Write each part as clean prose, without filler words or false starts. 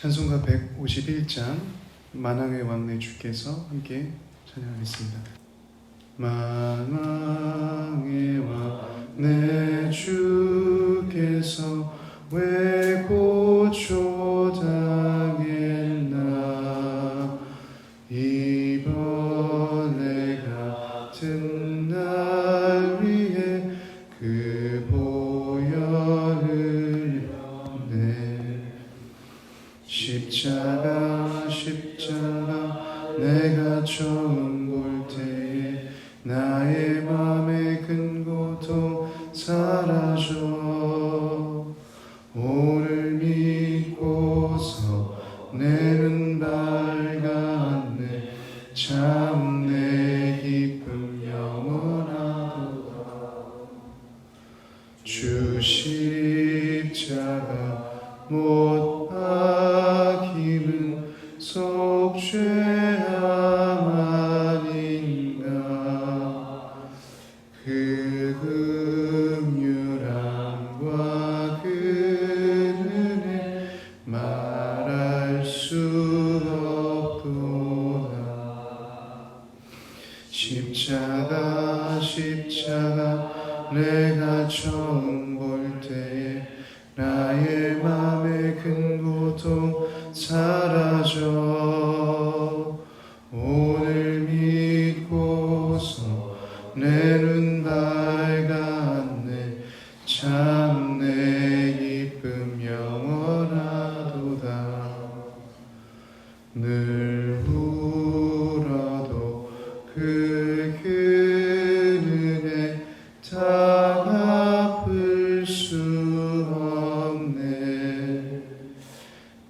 찬송가 151장 만왕의 왕 내 주께서 함께 찬양하겠습니다. 만왕의 왕 내 주께서 왜 고초당했나 이번에 같은 날 위해 그 보혈 흘렸네. 십자가 내가 처음 볼 때에 나의 맘의 큰 고통 사라져 오늘 믿고서 내는 밝았네. 참 내 기쁨 영원하도다. 주 십자가 못 박힘은 속죄함 아닌가. 그 긍휼함과 그 은혜 말할 수 없도다. 십자가 내가 처음 볼 때에 나의 맘의 큰 고통 사라져 오늘 믿고서 내 눈 밝았네. 참 내 기쁨 영원하도다. 늘 울어도 그 은혜 다 갚을 수 없네.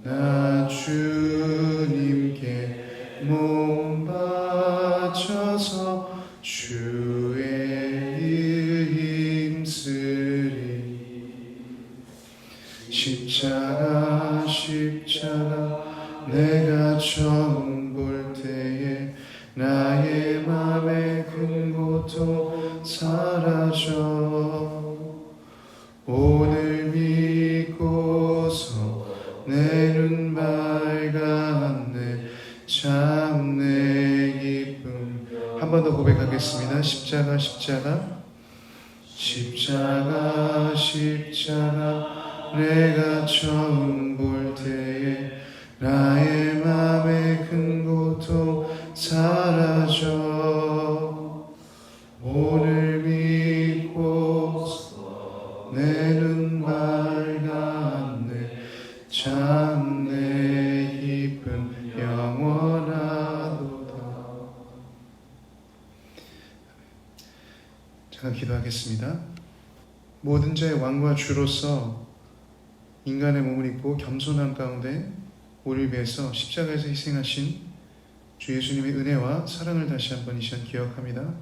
나 주님께 몸 바쳐서 주의 일 힘쓰리. 십자가 내가 처음 볼 때에 나의 맘의 큰 고통 사라져 오늘 믿고서 내 눈 밝았네. 참 내 기쁨. 한 번 더 고백하겠습니다. 십자가 내가 처음 볼 때에 나의 맘의 큰 고통 사라져 오늘 믿고서 내 눈 밝았네. 참 내 기쁨 영원하도다. 잠깐 기도하겠습니다. 모든 자의 왕과 주로서 인간의 몸을 입고 겸손함 가운데 우리를 위해서 십자가에서 희생하신 주 예수님의 은혜와 사랑을 다시 한번 이 시간 기억합니다.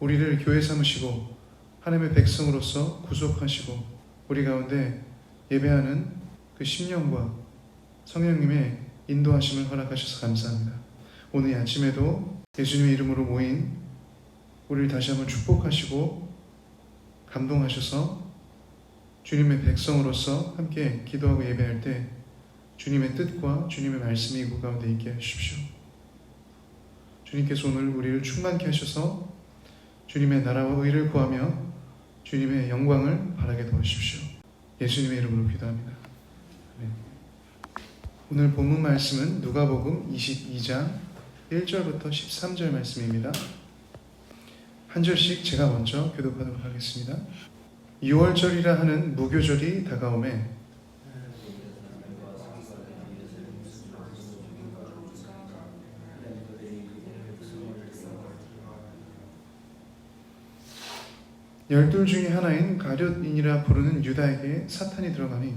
우리를 교회 삼으시고 하나님의 백성으로서 구속하시고 우리 가운데 예배하는 그 심령과 성령님의 인도하심을 허락하셔서 감사합니다. 오늘 이 아침에도 예수님의 이름으로 모인 우리를 다시 한번 축복하시고 감동하셔서 주님의 백성으로서 함께 기도하고 예배할 때 주님의 뜻과 주님의 말씀이 그 가운데 있게 하십시오. 주님께서 오늘 우리를 충만케 하셔서 주님의 나라와 의를 구하며 주님의 영광을 바라게 도와주십시오. 예수님의 이름으로 기도합니다. 네. 오늘 본문 말씀은 누가복음 22장 1절부터 13절 말씀입니다. 한 절씩 제가 먼저 교독하도록 하겠습니다. 6월절이라 하는 무교절이 다가오매 열둘 중에 하나인 가룟인이라 부르는 유다에게 사탄이 들어가니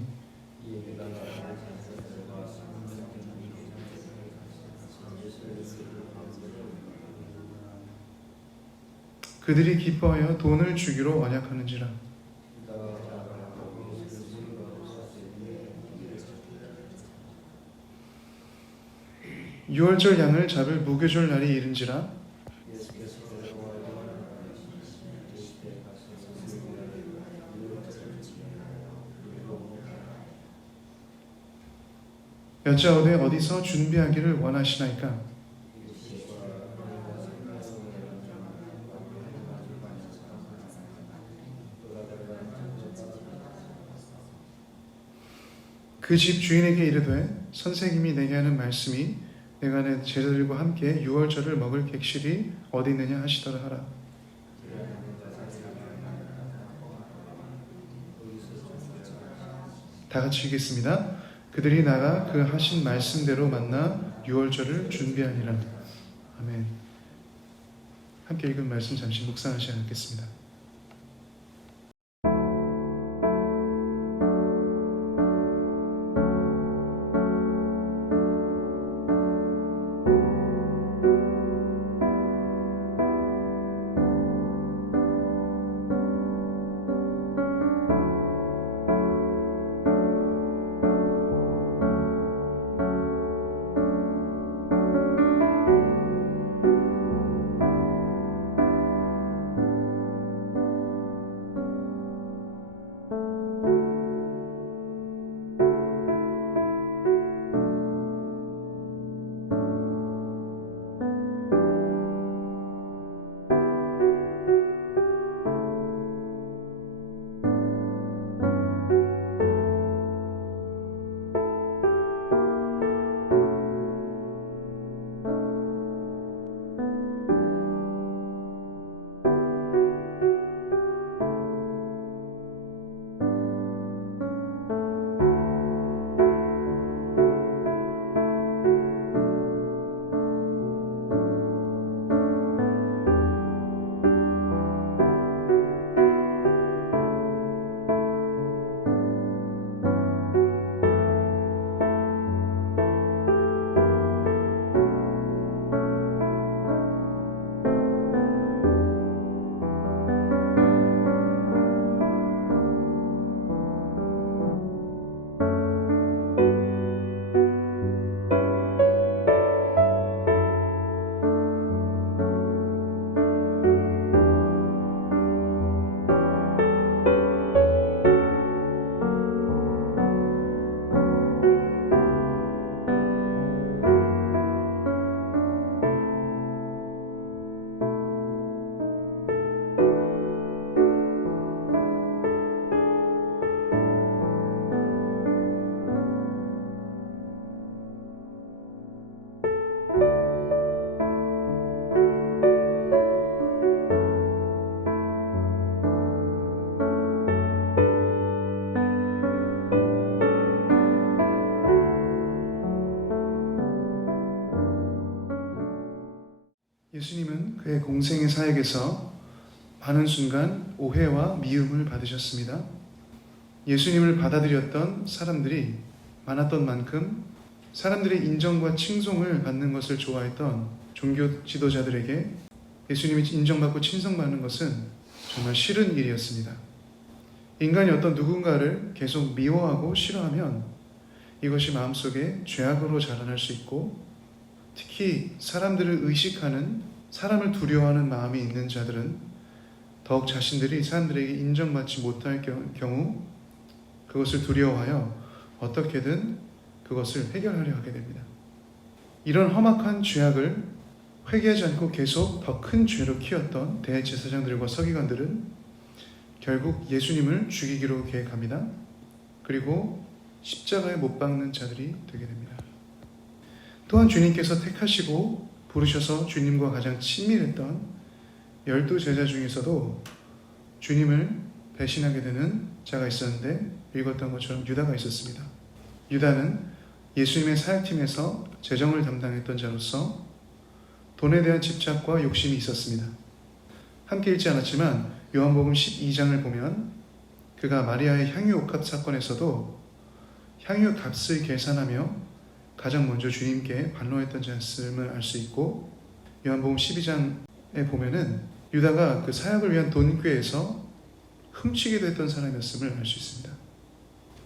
그들이 기뻐하여 돈을 주기로 언약하는지라. 유월절 양을 잡을 무교절 날이 이른지라. 여짜오되 어디서 준비하기를 원하시나이까? 그 집 주인에게 이르되 선생님이 내게 하는 말씀이 내가 내 제자들과 함께 유월절을 먹을 객실이 어디 있느냐 하시더라 하라. 다 같이 읽겠습니다. 그들이 나가 그 하신 말씀대로 만나 유월절을 준비하니라. 아멘. 함께 읽은 말씀 잠시 묵상하시 않겠습니다. 예수님은 그의 공생의 사역에서 많은 순간 오해와 미움을 받으셨습니다. 예수님을 받아들였던 사람들이 많았던 만큼 사람들의 인정과 칭송을 받는 것을 좋아했던 종교 지도자들에게 예수님이 인정받고 칭송받는 것은 정말 싫은 일이었습니다. 인간이 어떤 누군가를 계속 미워하고 싫어하면 이것이 마음속에 죄악으로 자라날 수 있고, 특히 사람들을 의식하는, 사람을 두려워하는 마음이 있는 자들은 더욱 자신들이 사람들에게 인정받지 못할 경우 그것을 두려워하여 어떻게든 그것을 해결하려 하게 됩니다. 이런 험악한 죄악을 회개하지 않고 계속 더 큰 죄로 키웠던 대제사장들과 서기관들은 결국 예수님을 죽이기로 계획합니다. 그리고 십자가에 못 박는 자들이 되게 됩니다. 또한 주님께서 택하시고 부르셔서 주님과 가장 친밀했던 12제자 중에서도 주님을 배신하게 되는 자가 있었는데, 읽었던 것처럼 유다가 있었습니다. 유다는 예수님의 사역팀에서 재정을 담당했던 자로서 돈에 대한 집착과 욕심이 있었습니다. 함께 읽지 않았지만 요한복음 12장을 보면 그가 마리아의 향유옥합 사건에서도 향유 값을 계산하며 가장 먼저 주님께 반론했던 자였음을 알 수 있고, 요한복음 12장에 보면은 유다가 그 사역을 위한 돈꾀에서 훔치기도 했던 사람이었음을 알 수 있습니다.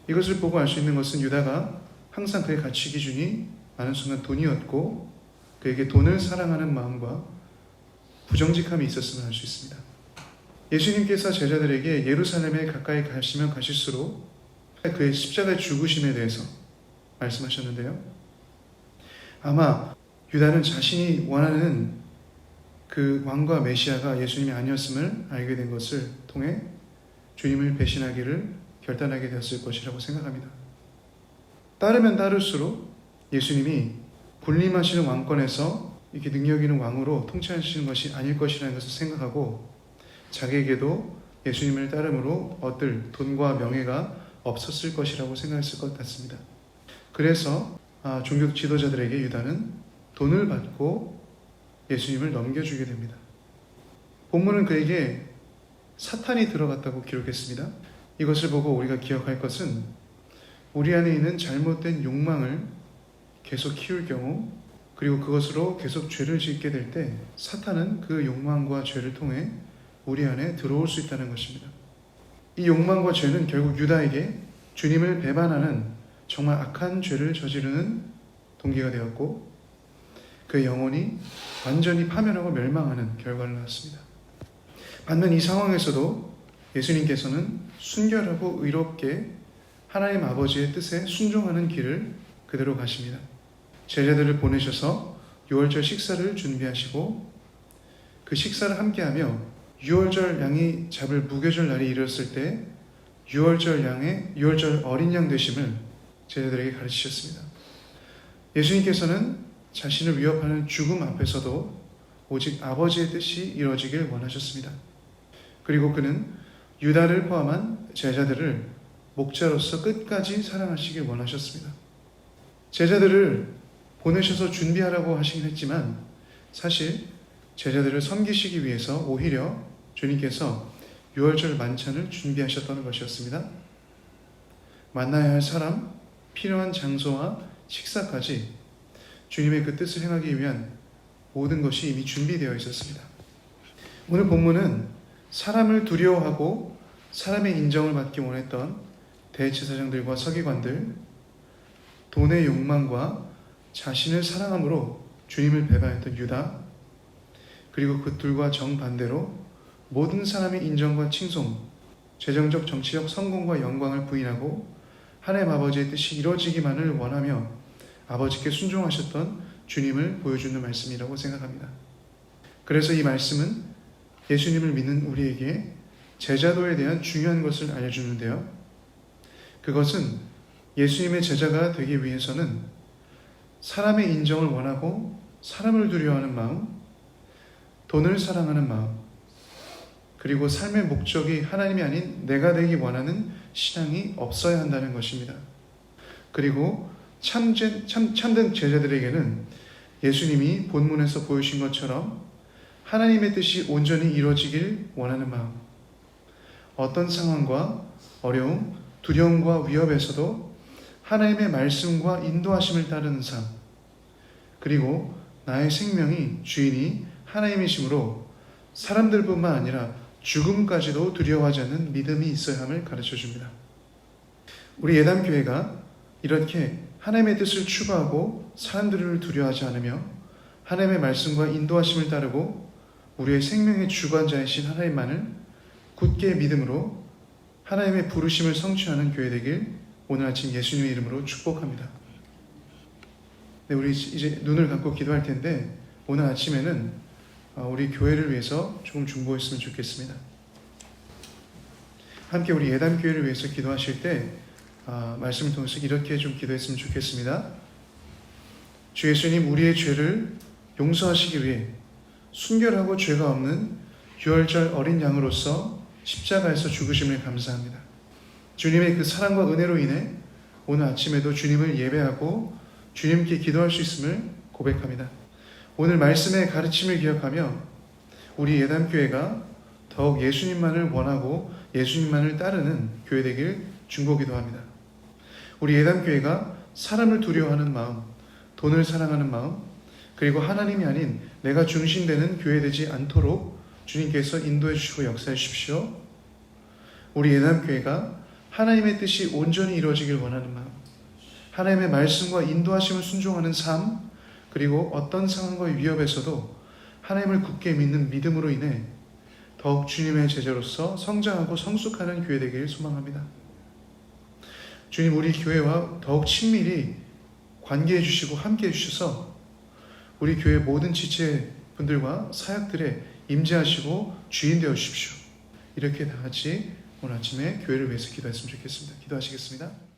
이것을 보고 알 수 있는 것은 유다가 항상 그의 가치 기준이 많은 순간 돈이었고, 그에게 돈을 사랑하는 마음과 부정직함이 있었음을 알 수 있습니다. 예수님께서 제자들에게 예루살렘에 가까이 가시면 가실수록 그의 십자가의 죽으심에 대해서 말씀하셨는데요. 아마 유다는 자신이 원하는 그 왕과 메시아가 예수님이 아니었음을 알게 된 것을 통해 주님을 배신하기를 결단하게 되었을 것이라고 생각합니다. 따르면 따를수록 예수님이 군림하시는 왕권에서 이렇게 능력 있는 왕으로 통치하시는 것이 아닐 것이라는 것을 생각하고 자기에게도 예수님을 따름으로 얻을 돈과 명예가 없었을 것이라고 생각했을 것 같습니다. 그래서 종교 지도자들에게 유다는 돈을 받고 예수님을 넘겨주게 됩니다. 본문은 그에게 사탄이 들어갔다고 기록했습니다. 이것을 보고 우리가 기억할 것은 우리 안에 있는 잘못된 욕망을 계속 키울 경우 그리고 그것으로 계속 죄를 짓게 될 때 사탄은 그 욕망과 죄를 통해 우리 안에 들어올 수 있다는 것입니다. 이 욕망과 죄는 결국 유다에게 주님을 배반하는 정말 악한 죄를 저지르는 동기가 되었고 그의 영혼이 완전히 파멸하고 멸망하는 결과를 낳았습니다. 반면 이 상황에서도 예수님께서는 순결하고 의롭게 하나님 아버지의 뜻에 순종하는 길을 그대로 가십니다. 제자들을 보내셔서 유월절 식사를 준비하시고 그 식사를 함께하며 유월절 양이 잡을 무교절 날이 이르렀을 때 유월절 어린 양 되심을 제자들에게 가르치셨습니다. 예수님께서는 자신을 위협하는 죽음 앞에서도 오직 아버지의 뜻이 이루어지길 원하셨습니다. 그리고 그는 유다를 포함한 제자들을 목자로서 끝까지 사랑하시길 원하셨습니다. 제자들을 보내셔서 준비하라고 하시긴 했지만 사실 제자들을 섬기시기 위해서 오히려 주님께서 유월절 만찬을 준비하셨다는 것이었습니다. 만나야 할 사람, 필요한 장소와 식사까지 주님의 그 뜻을 행하기 위한 모든 것이 이미 준비되어 있었습니다. 오늘 본문은 사람을 두려워하고 사람의 인정을 받기 원했던 대제사장들과 서기관들, 돈의 욕망과 자신을 사랑함으로 주님을 배반했던 유다, 그리고 그들과 정반대로 모든 사람의 인정과 칭송, 재정적 정치적 성공과 영광을 부인하고 하나님 아버지의 뜻이 이루어지기만을 원하며 아버지께 순종하셨던 주님을 보여주는 말씀이라고 생각합니다. 그래서 이 말씀은 예수님을 믿는 우리에게 제자도에 대한 중요한 것을 알려주는데요. 그것은 예수님의 제자가 되기 위해서는 사람의 인정을 원하고 사람을 두려워하는 마음, 돈을 사랑하는 마음, 그리고 삶의 목적이 하나님이 아닌 내가 되기 원하는 신앙이 없어야 한다는 것입니다. 그리고 참된 제자들에게는 예수님이 본문에서 보여주신 것처럼 하나님의 뜻이 온전히 이루어지길 원하는 마음, 어떤 상황과 어려움, 두려움과 위협에서도 하나님의 말씀과 인도하심을 따르는 삶, 그리고 나의 생명이 주인이 하나님이시므로 사람들뿐만 아니라 죽음까지도 두려워하지 않는 믿음이 있어야 함을 가르쳐줍니다. 우리 예담교회가 이렇게 하나님의 뜻을 추구하고 사람들을 두려워하지 않으며 하나님의 말씀과 인도하심을 따르고 우리의 생명의 주관자이신 하나님만을 굳게 믿음으로 하나님의 부르심을 성취하는 교회 되길 오늘 아침 예수님의 이름으로 축복합니다. 네, 우리 이제 눈을 감고 기도할 텐데 오늘 아침에는 우리 교회를 위해서 조금 중보했으면 좋겠습니다. 함께 우리 예담교회를 위해서 기도하실 때 말씀을 통해서 이렇게 좀 기도했으면 좋겠습니다. 주 예수님, 우리의 죄를 용서하시기 위해 순결하고 죄가 없는 유월절 어린 양으로서 십자가에서 죽으심을 감사합니다. 주님의 그 사랑과 은혜로 인해 오늘 아침에도 주님을 예배하고 주님께 기도할 수 있음을 고백합니다. 오늘 말씀의 가르침을 기억하며 우리 예담교회가 더욱 예수님만을 원하고 예수님만을 따르는 교회 되길 중보기도합니다. 우리 예담교회가 사람을 두려워하는 마음, 돈을 사랑하는 마음, 그리고 하나님이 아닌 내가 중심되는 교회 되지 않도록 주님께서 인도해 주시고 역사해 주십시오. 우리 예담교회가 하나님의 뜻이 온전히 이루어지길 원하는 마음, 하나님의 말씀과 인도하심을 순종하는 삶, 그리고 어떤 상황과 위협에서도 하나님을 굳게 믿는 믿음으로 인해 더욱 주님의 제자로서 성장하고 성숙하는 교회 되기를 소망합니다. 주님, 우리 교회와 더욱 친밀히 관계해 주시고 함께 해 주셔서 우리 교회 모든 지체분들과 사역들에 임재하시고 주인 되어 주십시오. 이렇게 다 같이 오늘 아침에 교회를 위해서 기도했으면 좋겠습니다. 기도하시겠습니다.